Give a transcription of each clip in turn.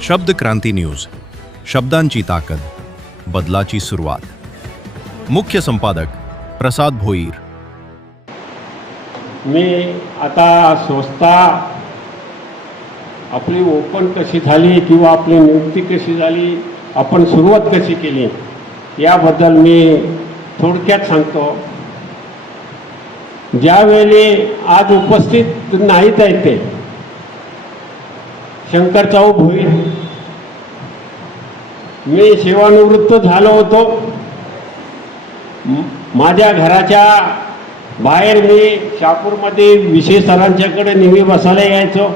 शब्द क्रांती न्यूज, शब्दांची ताकद, बदलाची सुरुवात. मुख्य संपादक प्रसाद भोईर. मी आता संस्था आपली ओपन कशी झाली किंवा आपली नियुक्ती कशी झाली, आपण सुरुवात कशी केली याबद्दल मी थोडक्यात सांगतो. ज्यावेळी आज उपस्थित नाहीत आहेत ते शंकरचाऊ भोईर, मी सेवानिवृत्त झालो होतो. माझ्या घराच्या बाहेर मी शहापूरमध्ये विशेष सरांच्याकडे नेहमी बसायला यायचो.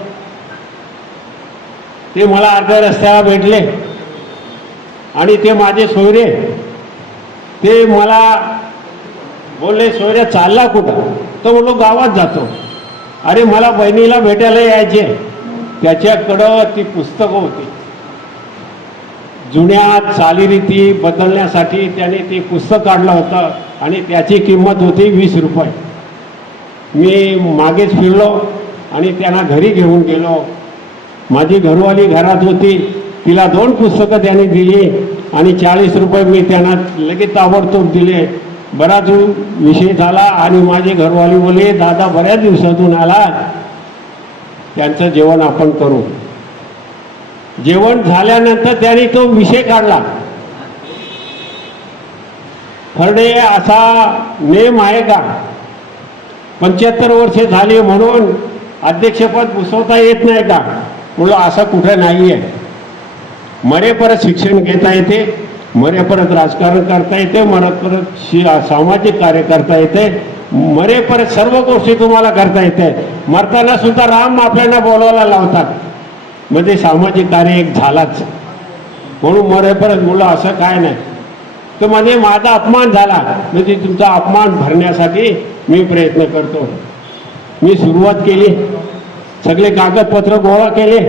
ते मला अर्ध्या रस्त्याला भेटले आणि ते माझे सोयरे, ते मला बोलले, सोयऱ्या चालला कुठं? तो बोललो गावात जातो. अरे मला बहिणीला भेटायला यायचे. त्याच्याकडं ती पुस्तकं होती, जुन्या चालीरीती बदलण्यासाठी त्याने ते पुस्तक काढलं होतं आणि त्याची किंमत होती 20 रुपये. मी मागेच फिरलो आणि त्यांना घरी घेऊन गेलो. माझी घरवाली घरात होती, तिला 2 पुस्तकं त्याने दिली आणि 40 रुपये मी त्यांना लगेच ताबडतोब दिले. बराच विषय झाला आणि माझी घरवाली बोलली, दादा बऱ्याच दिवसातून आला, त्यांचं जेवण आपण करू. जेवण झाल्यानंतर त्यांनी तो विषय काढला. खरडे असा नेम आहे का? 75 वर्षे झाली म्हणून अध्यक्षपद घुसवता येत नाही का? म्हणलं असं कुठं नाही आहे. मरे परत शिक्षण घेता येते, मरे परत राजकारण करता येते, मरत परत सामाजिक कार्य करता येते, मरे परत सर्व गोष्टी तुम्हाला करता येते. मरताना सुद्धा राम आपल्याला बोलवायला लावतात, म्हणजे सामाजिक कार्य एक झालाच. म्हणून मरे परत बोललो असं काय नाही. तर म्हणजे माझा अपमान झाला, म्हणजे तुमचा अपमान भरण्यासाठी मी प्रयत्न करतो. मी सुरुवात केली, सगळे कागदपत्र गोळा केले.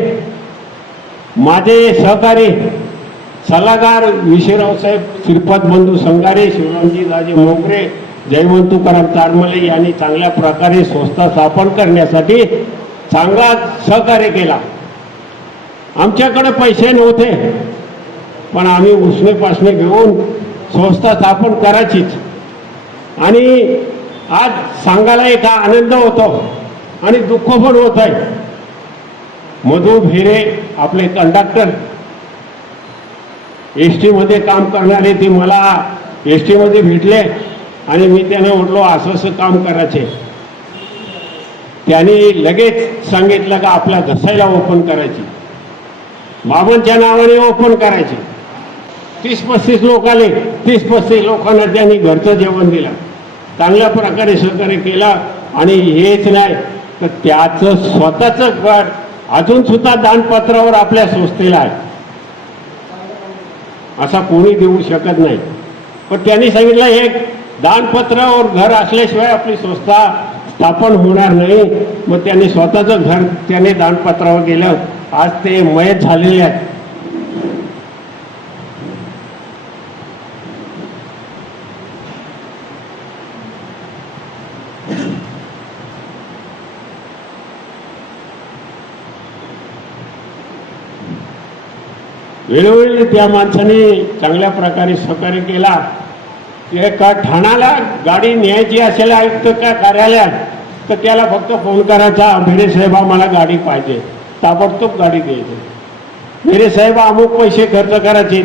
माझे सहकारी सल्लागार विशेराव साहेब, श्रीपाद बंधू संगारे, शिवरामजी दाजी मोगरे, जयवंत तुकाराम ताडमले यांनी चांगल्या प्रकारे संस्था स्थापन करण्यासाठी चांगला सहकार्य केला. आमच्याकडे पैसे नव्हते, पण आम्ही उसने पासने घेऊन संस्था स्थापन करायचीच. आणि आज सांगायला एक आनंद होतो आणि दुःख पण होत आहे. मधु भेरे आपले कंडक्टर, ST मध्ये काम करणारे, ते मला ST मध्ये भेटले आणि मी त्यांना म्हटलो असं असं काम करायचे. त्यांनी लगेच सांगितलं का आपल्या घसायला ओपन करायची, बाबांच्या नावाने ओपन करायची. 30-35 लोक आले. 30-35 लोकांना त्यांनी घरचं जेवण दिलं, चांगल्या प्रकारे सहकार्य केला. आणि हेच नाही तर त्याचं स्वतःचं घर अजून सुद्धा दानपत्रावर आपल्या संस्थेला आहे, असा कोणी देऊ शकत नाही. पण त्यांनी सांगितलं हे दानपत्रावर घर असल्याशिवाय आपली संस्था स्थापन होणार नाही. मग त्यांनी स्वतःचं घर त्याने दानपत्रावर गेलं. आज ते मयत झालेले आहेत. वेळोवेळी त्या माणसाने चांगल्या प्रकारे सहकार्य केला. एका ठाण्याला गाडी न्यायची असेल आयुक्त का कार्यालयात, तर त्याला फक्त फोन करायचा, भिडे साहेब आम्हाला गाडी पाहिजे, ताबडतोब गाडी द्यायची. भिडे साहेब अमुक पैसे खर्च करायचे,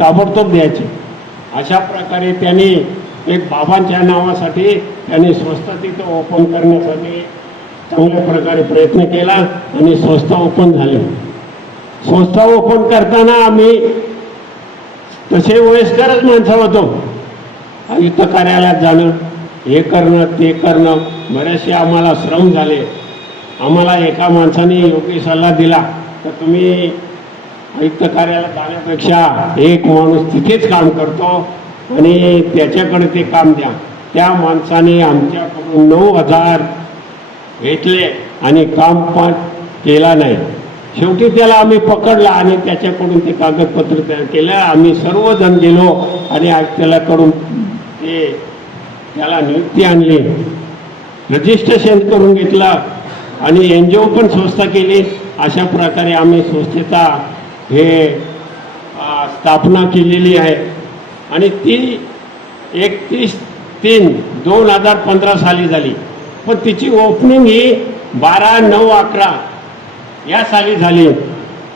ताबडतोब द्यायचे. अशा प्रकारे त्यांनी एक बाबांच्या नावासाठी त्यांनी संस्था तिथं ओपन करण्यासाठी चांगल्या प्रकारे प्रयत्न केला आणि संस्था ओपन झाली. संस्था ओपन करताना आम्ही तसे वयस्करच माणसं होतो. आयुक्त कार्यालयात जाणं, हे करणं ते करणं, बरेचसे आम्हाला श्रम झाले. आम्हाला एका माणसाने योग्य सल्ला दिला तर तुम्ही आयुक्त कार्यालयात जाण्यापेक्षा एक माणूस तिथेच काम करतो आणि त्याच्याकडे ते काम द्या. त्या माणसाने आमच्याकडून 9,000 घेतले आणि काम पण केला नाही. शेवटी त्याला आम्ही पकडला आणि त्याच्याकडून ते कागदपत्र तयार केलं. आम्ही सर्वजण गेलो आणि आयुक्तालयाकडून ते त्याला नियुक्ती आणली, रजिस्ट्रेशन करून घेतलं आणि NGO पण संस्था केली. अशा प्रकारे आम्ही संस्थेचा हे स्थापना केलेली आहे आणि ती 31/3/2015 साली झाली. पण तिची ओपनिंग ही 12/9/11 या साली झाली.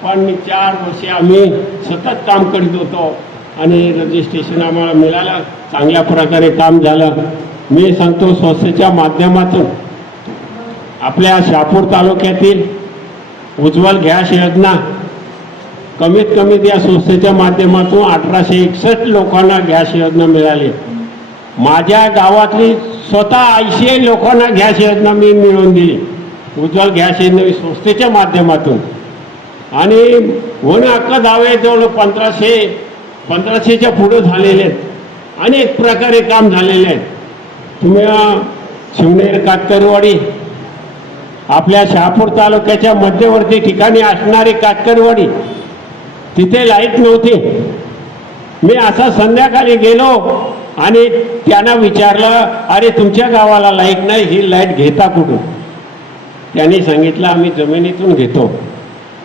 पण 4 वर्षे आम्ही सतत काम करीत होतो आणि रजिस्ट्रेशन आम्हाला मिळालं. चांगल्या प्रकारे काम झालं. मी सांगतो संस्थेच्या माध्यमातून आपल्या शहापूर तालुक्यातील उज्ज्वल गॅस योजना कमीत कमी या संस्थेच्या माध्यमातून 1861 लोकांना गॅस योजना मिळाली. माझ्या गावातली स्वतः 80 लोकांना गॅस योजना मी मिळवून दिली उज्ज्वल गॅस योजना संस्थेच्या माध्यमातून. आणि वन हक्क दावे जवळ 1500च्या पुढे झालेले आहेत. अनेक प्रकारे काम झालेले आहेत. तुम्ही शिवनेर कातकरवाडी आपल्या शहापूर तालुक्याच्या मध्यवर्ती ठिकाणी असणारी कातकरवाडी, तिथे लाईट नव्हती. मी असा संध्याकाळी गेलो आणि त्यांना विचारलं, अरे तुमच्या गावाला लाईट नाही, ही लाईट घेता कुठून? त्यांनी सांगितलं आम्ही जमिनीतून घेतो.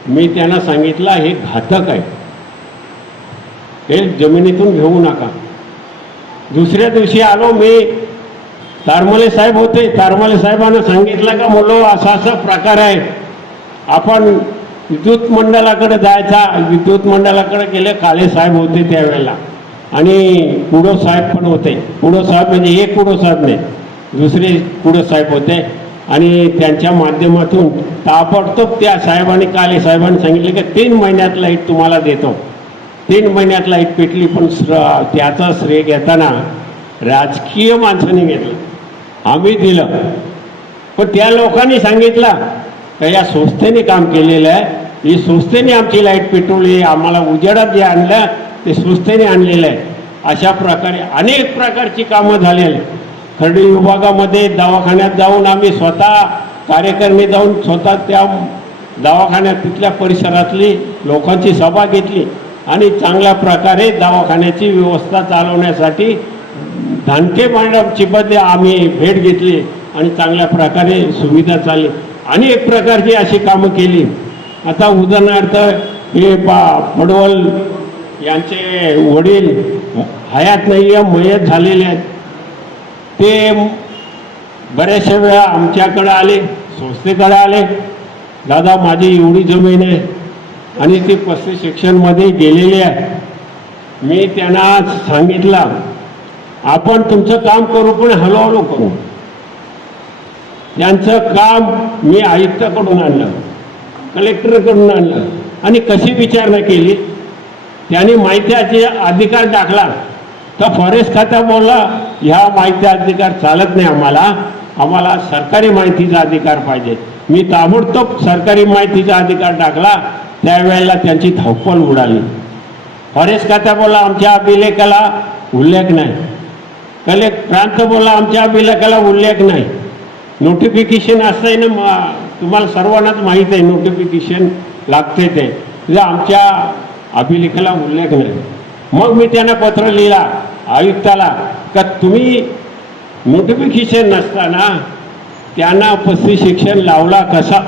मी त्यांना सांगितलं हे घातक आहे, हे जमिनीतून घेऊ नका. दुसऱ्या दिवशी आलो मी, तारमले साहेब होते. तारमले साहेबांना सांगितलं का मुलं असा असा प्रकार आहे, आपण विद्युत मंडळाकडे जायचा. विद्युत मंडळाकडे गेले. काळे साहेब होते त्यावेळेला आणि कुडो साहेब पण होते. कुडो साहेब म्हणजे एक कुडो साहेब नाही, दुसरे कुडो साहेब होते. आणि त्यांच्या माध्यमातून ताबडतोब त्या साहेबांनी काळे साहेबांनी सांगितले की 3 महिन्यात लाईट तुम्हाला देतो. 3 महिन्यात लाईट पेटली. पण त्याचा श्रेय घेताना राजकीय माणसांनी घेतलं, आम्ही दिलं. पण त्या लोकांनी सांगितलं की या संस्थेने काम केलेलं आहे, ही संस्थेने आमची लाईट पेटवली, आम्हाला उजेडात जे आणलं ते संस्थेने आणलेलं आहे. अशा प्रकारे अनेक प्रकारची कामं झालेली. खर्डी विभागामध्ये दवाखान्यात जाऊन आम्ही स्वतः कार्यकर्ते जाऊन स्वतः त्या दवाखान्यात तिथल्या परिसरातली लोकांची सभा घेतली आणि चांगल्या प्रकारे दवाखान्याची व्यवस्था चालवण्यासाठी धानके मॅडमची मध्ये आम्ही भेट घेतली आणि चांगल्या प्रकारे सुविधा चालली. अनेक प्रकारची अशी कामं केली. आता उदाहरणार्थ हे पडवल यांचे वडील हयात नाही आहे, मयत झालेले आहेत. ते बऱ्याचशा वेळा आमच्याकडे आले, संस्थेकडे आले, दादा माझी एवढी जमीन आहे आणि ती 35 सेक्शनमध्ये गेलेली आहे. मी त्यांना सांगितलं आपण तुमचं काम करू पण हळूहळू करू. त्यांचं काम मी आयुक्ताकडून आणलं, कलेक्टरकडून आणलं आणि कशी विचारणा केली. त्यांनी माहिती अधिकार टाकला तर फॉरेस्ट खात्या बोलला ह्या माहिती अधिकार चालत नाही, आम्हाला सरकारी माहितीचा अधिकार पाहिजे. मी ताबडतोब सरकारी माहितीचा अधिकार टाकला. त्यावेळेला त्यांची धावपळ उडाली. फॉरेस्ट खात्या बोलला आमच्या अभिलेखाला उल्लेख नाही, प्रांत बोलला आमच्या अभिलेखाला उल्लेख नाही. नोटिफिकेशन असतंय ना, तुम्हाला सर्वांनाच माहीत आहे नोटिफिकेशन लागते ते आमच्या अभिलेखाला उल्लेख नाही. मग मी त्यांना पत्र लिहिला आयुक्ताला का तुम्ही नोटिफिकेशन नसताना त्यांना 35 सेक्शन लावला कसा,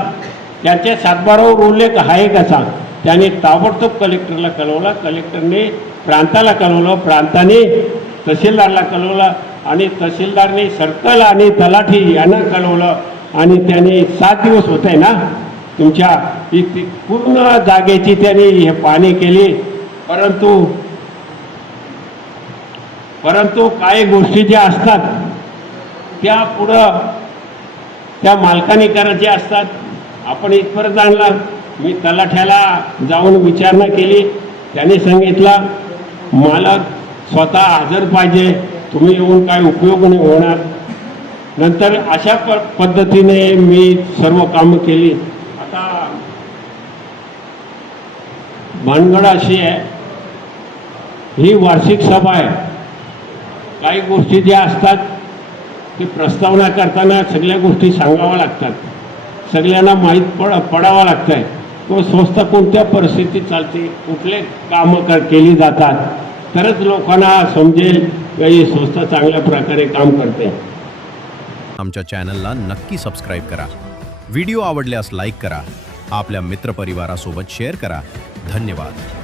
त्यांच्या 7/12वर उल्लेख आहे कसा. त्याने ताबडतोब कलेक्टरला कळवलं, कलेक्टरने प्रांताला कळवलं, प्रांताने तहसीलदारला कळवलं आणि तहसीलदारने सर्कल आणि तलाठी यांना कळवलं. आणि त्याने 7 दिवस होत आहे ना तुमच्या पूर्ण जागेची त्यांनी हे पाहणी केली. परंतु काही गोष्टी ज्या असतात त्या पुढं त्या मालकाने करायच्या असतात. आपण इथपर्यंत आणला. मी तलाठ्याला जाऊन विचारणा केली. त्याने सांगितलं मालक स्वतः हजर पाहिजे, तुम्ही येऊन काय उपयोग नाही होणार. नंतर अशा पद्धतीने मी सर्व कामं केली. आता भानगड अशी आहे, ही वार्षिक सभा आहे. काही गोष्टी ज्या असतात ती प्रस्तावना करताना सगळ्या गोष्टी सांगाव्या लागतात, सगळ्यांना माहीत पडावं लागतं आहे. तो संस्था कोणत्या परिस्थितीत चालते, कुठले कामं केली जातात, तरच लोकांना समजेल की ही संस्था चांगल्या प्रकारे काम करते. आमच्या चॅनलला नक्की सबस्क्राईब करा. व्हिडिओ आवडल्यास लाईक करा आपल्या मित्रपरिवारासोबत शेअर करा. धन्यवाद.